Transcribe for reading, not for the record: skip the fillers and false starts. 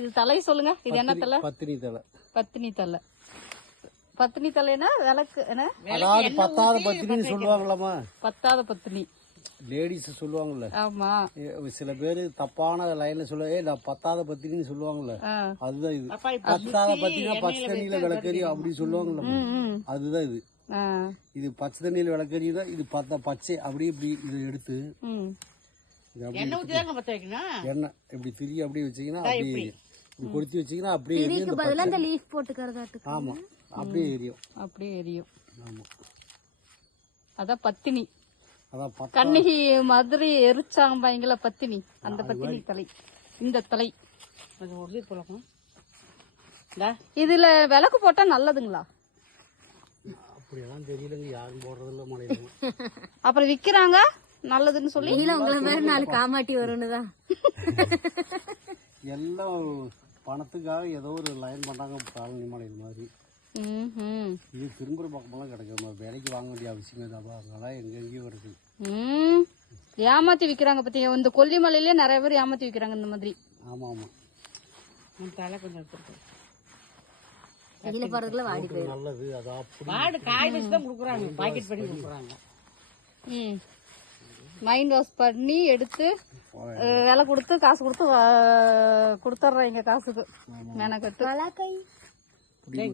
இது தலை சொல்லுங்க. இது என்ன தலை? பத்தினி தலை. பத்தினி தலை. பத்தினி தலைனா விளக்கு என்ன? அதாவது பத்தாவது பத்தினின்னு சொல்லுவாங்களாமா. பத்தாவது பத்தினி லேடிஸ் சொல்லுவாங்கல்ல. ஆமா. சில பேரு தப்பான லைன்ல சொல்லுவே நான் பத்தாவது பத்தினின்னு சொல்லுவாங்கல்ல. அதுதான் இது. பத்தாவது பத்தினா பச்சை தண்ணியில விளக்கறி அப்படி சொல்லுவாங்கல்ல. அதுதான் இது. இது பச்சை தண்ணியில விளக்கறினா இது பச்சை அப்படி இப்படி இதை எடுத்து எண்ணெய் இப்படி திரி அப்படியே வச்சீங்கன்னா அப்படியே கொளுத்தி வச்சீங்கன்னா அப்படியே எரியும். ஆமா அப்படியே எரியும். அப்படியே எரியும். ஆமா அதான் பத்தினி. அதான் கண்ணகி மதுரை எரிச்சாங்க பத்தினி. அந்த பத்தினி தலை. இந்த தலை இதுல விளக்கு போட்டா நல்லதுங்களா? அப்படியெல்லாம் தெரியலங்க, யாரும் போடுறதில்ல மலையில. அப்புறம் விக்கிறாங்க நல்லதுன்னு சொல்லி. உங்களை மாதிரி 4 காமாட்டி வரும்னுதான். எல்லாம் பணத்துக்காக ஏதோ ஒரு லைன் பண்றாங்க பழனி மலையில் மாதிரி. இது திரும்புற பக்கமெல்லாம் கிடைக்கிற வேலைக்கு வாங்க வேண்டிய அவசியமே தான். அங்கெல்லாம் எங்கெங்கேயும் வருது. ஏமாத்தி விக்கிறாங்க பத்தியா? இந்த கொல்லிமலையிலேயே நிறைய பேர் ஏமாத்தி விக்கிறாங்க இந்த மாதிரி. ஆமா ஆமா. தலை கொஞ்சம் கையில போறதுக்குள்ள வாடி போயிடும். நல்லது. அது அப்படி வாடு காய் வச்சு தான் குடுக்குறாங்க, பாக்கெட் பண்ணி குடுக்குறாங்க. மைண்ட் வாஷ் பண்ணி எடுத்து விலை கொடுத்து காசு கொடுத்து கொடுத்துட்றாங்க. காசுக்கு மெனக்கட்டு